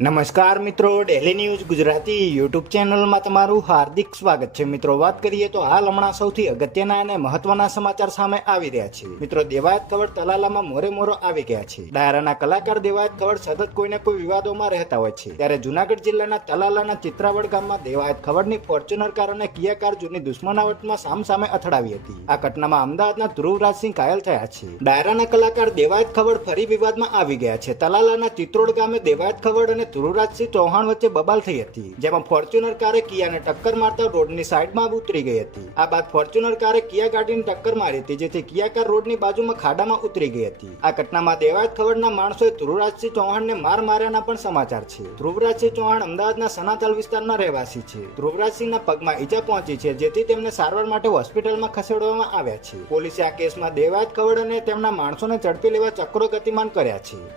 નમસ્કાર મિત્રો, daily news Gujarati YouTube ચેનલમાં તમારું હાર્દિક સ્વાગત છે. મિત્રો, વાત કરીએ તો હાલ હમણાં સૌથી અગત્યના અને મહત્વના સમાચાર સામે આવી રહ્યા છે. મિત્રો, દેવાયત ખવડ તલાલામાં મોરે આવી ગયા છે. ડાયરાના કલાકાર દેવાયત ખવડ સતત કોઈને કોઈ વિવાદોમાં રહેતા હોય છે. ત્યારે જુનાગઢ જિલ્લાના તલાલાના ચિત્રાવડ ગામમાં દેવાયત ખવડની ફોર્ચ્યુનર કાર અને કિયા કાર જૂની દુશ્મનાવટમાં સામસામે અથડાવી હતી. આ ઘટનામાં અમદાવાદના ધ્રુવરાજસિંહ ઘાયલ થયા છે. ડાયરાના કલાકાર દેવાયત ખવડ ફરી વિવાદમાં આવી ગયા છે. તલાલાના ચિત્રોડ ગામે દેવાયત ખવડ અને ધ્રુવરાજસિંહ ચૌહાણ વચ્ચે બબાલ થઈ હતી, જેમાં ફોર્ચ્યુનર કારે કિયાને ટક્કર મારતા રોડની સાઈડમાં ઉતરી ગઈ હતી. આ બાદ ફોર્ચ્યુનર કારે કિયા ગાડીને ટક્કર મારી હતી, જેથી કિયા કાર રોડની બાજુમાં ખાડામાં ઉતરી ગઈ હતી. આ ઘટનામાં દેવાયત ખવડના માણસોએ ધ્રુવરાજસિંહ ચૌહાણને માર માર્યાના પણ સમાચાર છે. ધ્રુવરાજસિંહ ચૌહાણ અમદાવાદના સનાતલ વિસ્તારના રહેવાસી છે. ધ્રુવરાજસિંહના પગમાં ઈજા પહોંચી છે, જેથી તેમને સારવાર માટે હોસ્પિટલમાં ખસેડવામાં આવ્યા છે. પોલીસે આ કેસમાં દેવાયત ખવડ અને તેમના માણસોને ઝડપી લેવા ચક્રો ગતિમાન કર્યા છે.